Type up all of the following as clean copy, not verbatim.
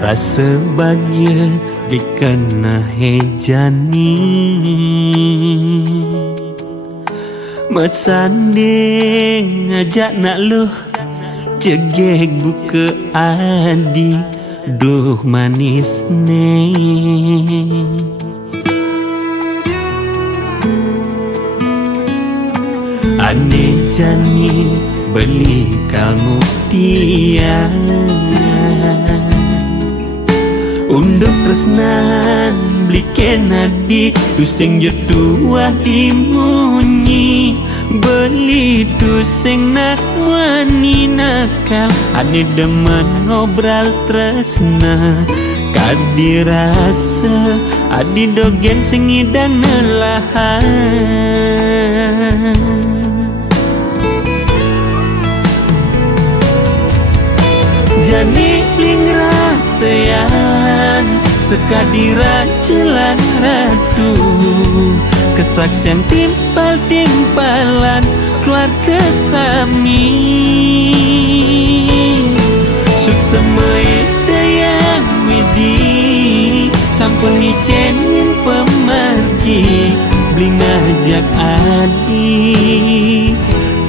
Rasa bahagia dikena hejani Mesanding ngajak nak luh Jegek buka adi Duh manis ne Ane jani beli kamu dia Unduk resnan beli kenadi Tusing jodoh dimunyi Beli tusing nak wani nakal Ane demen ngobrol tresna Kadi rasa adi dogen singi dan nelahan Jani bling rasayan Sekadira celan ratu Kesaksian timpal-timpalan Keluarga sami Suksemai dayang widi Sampun ngicenin pemergi Bling ngajak adi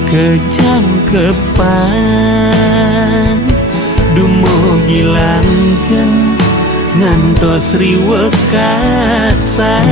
Kejangkepan Dumo gilangkan ngantos riwekasan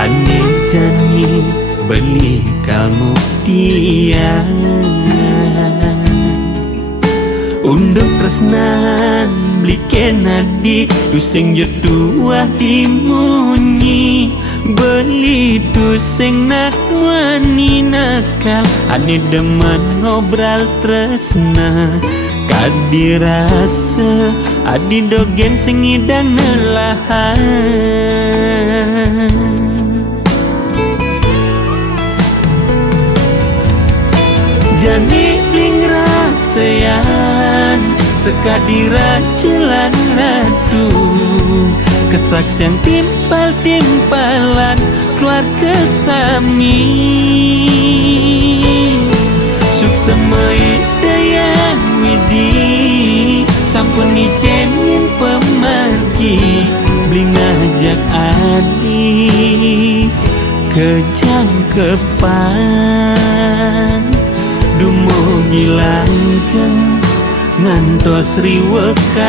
Ane jani beli kamu dia Unduk resnan beli kenadi Tusing jodoh dimunyi Beli tusing nak wani nakal Ane demen ngobrol tresna Kadi rasa adi dogen singi dan nelahan Jani bling rasayan Sekadira celan ratu Kesaksian timpal-timpalan Keluarga sami Suksemai dayang widi Sampun ngicenin pemergi Bling ngajak adi Kejangkepan Dumo gilangkan ngantos riwekasan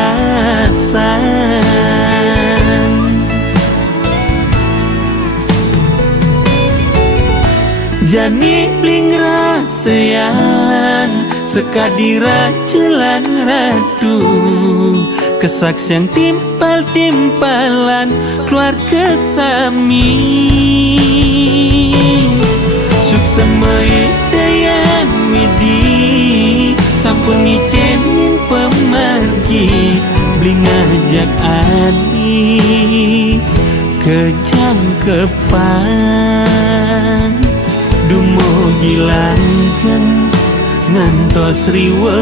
Jani bling rasayan Sekadira celan ratu Kesaksian timpal-timpalan Keluarga sami Suksemai dayang widi Sampun ngicenin pemergi Bling ngajak adi Kejangkepan Dumo gilangkan ngantos riwekasan